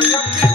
Música